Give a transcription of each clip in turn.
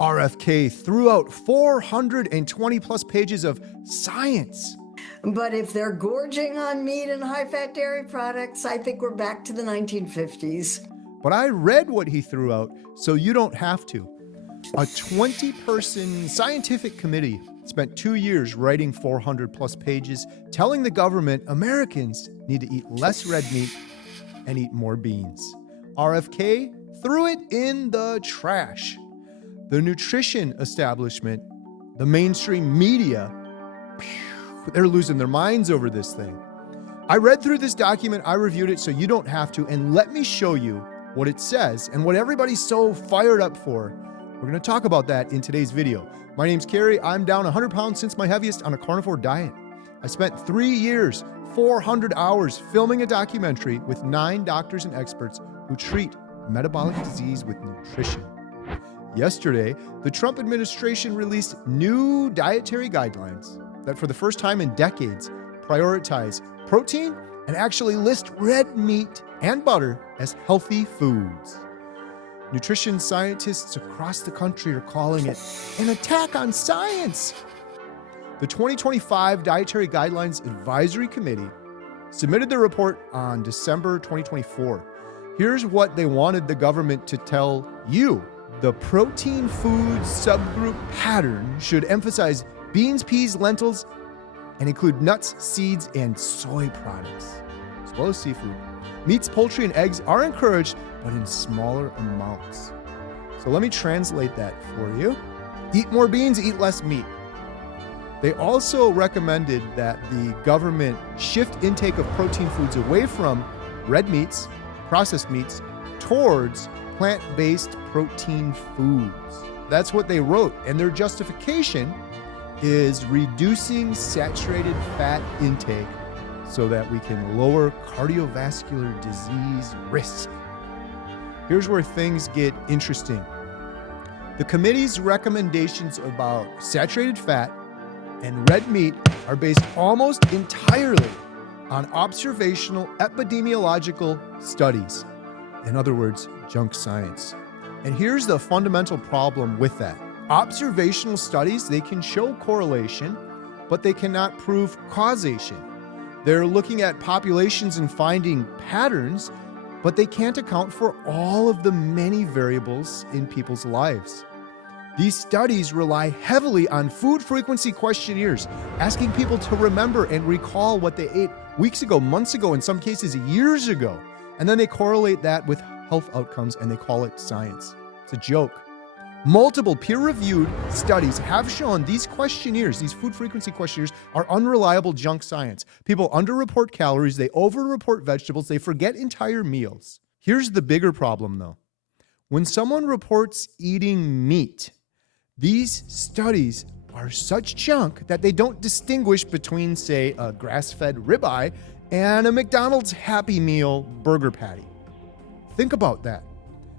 RFK threw out 420 plus pages of science. But if they're gorging on meat and high-fat dairy products, I think we're back to the 1950s. But I read what he threw out, so you don't have to. A 20-person scientific committee spent 2 years writing 400 plus pages, telling the government Americans need to eat less red meat and eat more beans. RFK threw it in the trash. The nutrition establishment, the mainstream media, they're losing their minds over this thing. I read through this document, I reviewed it, so you don't have to, and let me show you what it says and what everybody's so fired up for. We're gonna talk about that in today's video. My name's Carey. I'm down 100 pounds since my heaviest on a carnivore diet. I spent 3 years, 400 hours filming a documentary with 9 doctors and experts who treat metabolic disease with nutrition. Yesterday, the Trump administration released new dietary guidelines that for the first time in decades prioritize protein and actually list red meat and butter as healthy foods. Nutrition scientists across the country are calling it an attack on science. The 2025 Dietary Guidelines Advisory Committee submitted their report on December 2024. Here's what they wanted the government to tell you. The protein food subgroup pattern should emphasize beans, peas, lentils, and include nuts, seeds, and soy products, as well as seafood. Meats, poultry, and eggs are encouraged, but in smaller amounts. So let me translate that for you. Eat more beans, eat less meat. They also recommended that the government shift intake of protein foods away from red meats, processed meats, towards plant-based protein foods. That's what they wrote, and their justification is reducing saturated fat intake so that we can lower cardiovascular disease risk. Here's where things get interesting. The committee's recommendations about saturated fat and red meat are based almost entirely on observational epidemiological studies. In other words, junk science. And here's the fundamental problem with that. Observational studies, they can show correlation, but they cannot prove causation. They're looking at populations and finding patterns, but they can't account for all of the many variables in people's lives. These studies rely heavily on food frequency questionnaires, asking people to remember and recall what they ate weeks ago, months ago, in some cases years ago. And then they correlate that with health outcomes and they call it science. It's a joke. Multiple peer-reviewed studies have shown these questionnaires, these food frequency questionnaires, are unreliable junk science. People underreport calories, they overreport vegetables, they forget entire meals. Here's the bigger problem though. When someone reports eating meat, these studies are such junk that they don't distinguish between, say, a grass-fed ribeye and a McDonald's Happy Meal burger patty. Think about that.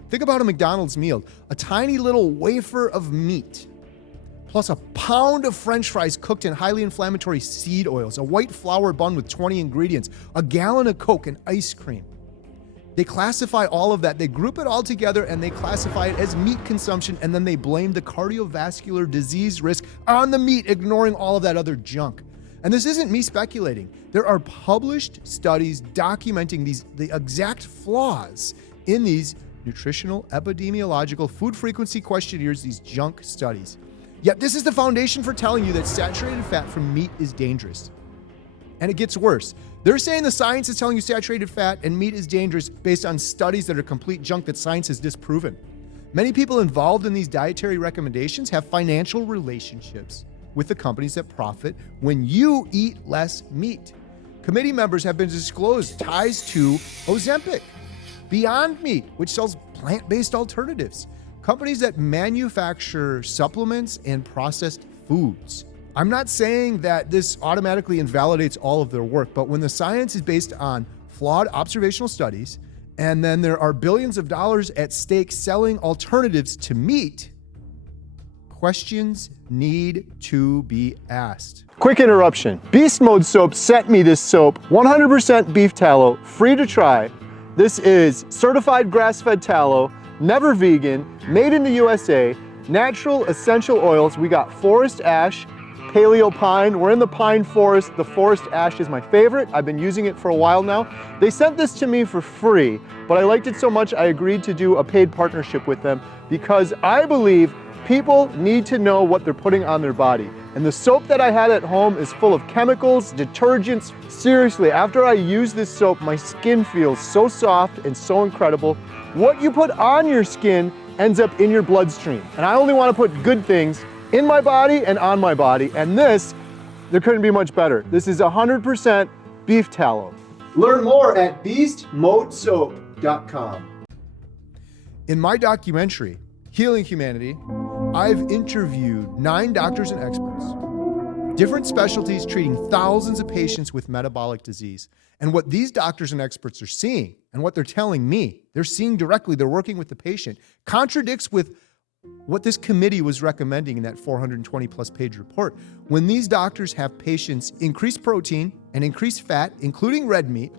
Think about a McDonald's meal, a tiny little wafer of meat, plus a pound of French fries cooked in highly inflammatory seed oils, a white flour bun with 20 ingredients, a gallon of Coke, and ice cream. They classify all of that, they group it all together, and they classify it as meat consumption, and then they blame the cardiovascular disease risk on the meat, ignoring all of that other junk. And this isn't me speculating. There are published studies documenting the exact flaws in these nutritional, epidemiological, food frequency questionnaires, these junk studies. Yet this is the foundation for telling you that saturated fat from meat is dangerous. And it gets worse. They're saying the science is telling you saturated fat and meat is dangerous based on studies that are complete junk that science has disproven. Many people involved in these dietary recommendations have financial relationships with the companies that profit when you eat less meat. Committee members have been disclosed ties to Ozempic, Beyond Meat, which sells plant-based alternatives, companies that manufacture supplements and processed foods. I'm not saying that this automatically invalidates all of their work, but when the science is based on flawed observational studies, and then there are billions of dollars at stake selling alternatives to meat, questions need to be asked. Quick interruption. Beast Mode Soap sent me this soap, 100% beef tallow, free to try. This is certified grass-fed tallow, never vegan, made in the USA, natural essential oils. We got forest ash, paleo pine. We're in the pine forest. The forest ash is my favorite. I've been using it for a while now. They sent this to me for free, but I liked it so much I agreed to do a paid partnership with them because I believe people need to know what they're putting on their body. And the soap that I had at home is full of chemicals, detergents. Seriously, after I use this soap, my skin feels so soft and so incredible. What you put on your skin ends up in your bloodstream. And I only want to put good things in my body and on my body. And this, there couldn't be much better. This is 100% beef tallow. Learn more at beastmodesoap.com. In my documentary, Healing Humanity, I've interviewed 9 doctors and experts, different specialties treating thousands of patients with metabolic disease. And what these doctors and experts are seeing and what they're telling me, they're seeing directly, they're working with the patient, contradicts with what this committee was recommending in that 420 plus page report. When these doctors have patients increase protein and increase fat, including red meat,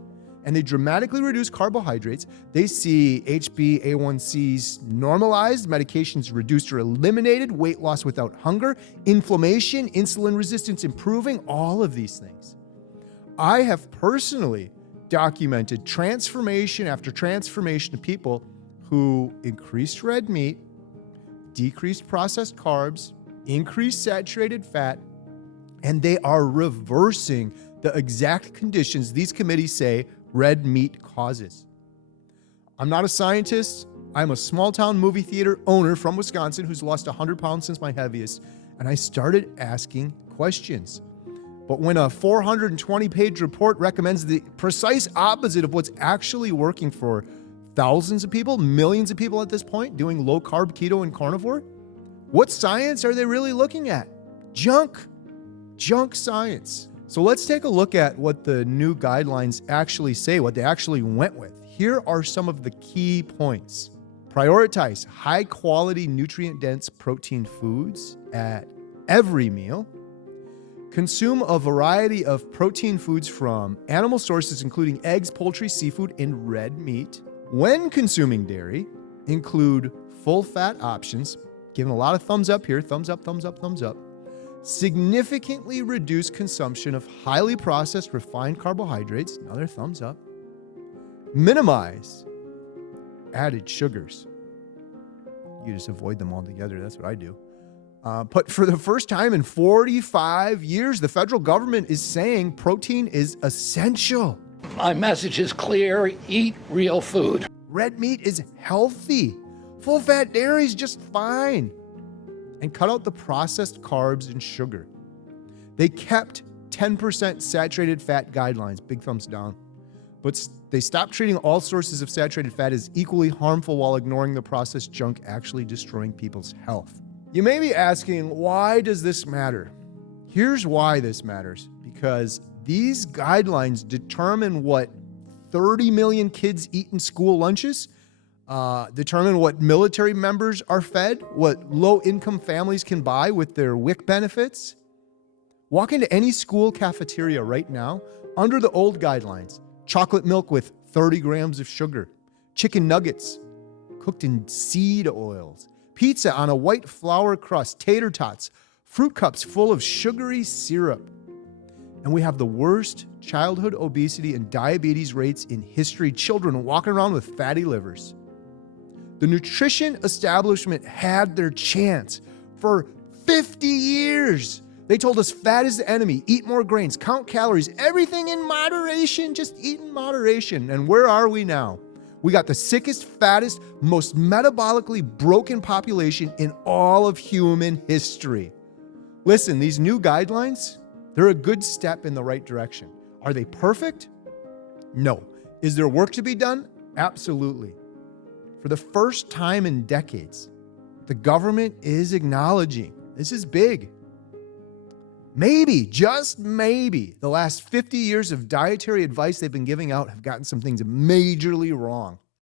and they dramatically reduce carbohydrates, they see HbA1c's normalized, medications reduced or eliminated, weight loss without hunger, inflammation, insulin resistance improving, all of these things. I have personally documented transformation after transformation of people who increased red meat, decreased processed carbs, increased saturated fat, and they are reversing the exact conditions these committees say red meat causes. I'm not a scientist. I'm a small town movie theater owner from Wisconsin who's lost 100 pounds since my heaviest, and I started asking questions. But when a 420 page report recommends the precise opposite of what's actually working for thousands of people, millions of people at this point doing low carb, keto, and carnivore, what science are they really looking at? Junk science. So let's take a look at what the new guidelines actually say, what they actually went with. Here are some of the key points. Prioritize high quality, nutrient dense protein foods at every meal. Consume a variety of protein foods from animal sources, including eggs, poultry, seafood, and red meat. When consuming dairy, include full fat options. Giving a lot of thumbs up here. Thumbs up, thumbs up, thumbs up. Significantly reduce consumption of highly processed refined carbohydrates. Another thumbs up. Minimize added sugars. You just avoid them altogether. That's what I do. But for the first time in 45 years, the federal government is saying protein is essential. My message is clear: eat real food. Red meat is healthy. Full-fat dairy is just fine. And cut out the processed carbs and sugar. They kept 10% saturated fat guidelines. Big thumbs down. But they stopped treating all sources of saturated fat as equally harmful while ignoring the processed junk actually destroying people's health. You may be asking, why does this matter? Here's why this matters. Because these guidelines determine what 30 million kids eat in school lunches, determine what military members are fed, what low-income families can buy with their WIC benefits. Walk into any school cafeteria right now, under the old guidelines, chocolate milk with 30 grams of sugar, chicken nuggets cooked in seed oils, pizza on a white flour crust, tater tots, fruit cups full of sugary syrup. And we have the worst childhood obesity and diabetes rates in history, children walking around with fatty livers. The nutrition establishment had their chance for 50 years. They told us fat is the enemy, eat more grains, count calories, everything in moderation, just eat in moderation. And where are we now? We got the sickest, fattest, most metabolically broken population in all of human history. Listen, these new guidelines, they're a good step in the right direction. Are they perfect? No. Is there work to be done? Absolutely. For the first time in decades, the government is acknowledging this is big. Maybe, just maybe, the last 50 years of dietary advice they've been giving out have gotten some things majorly wrong.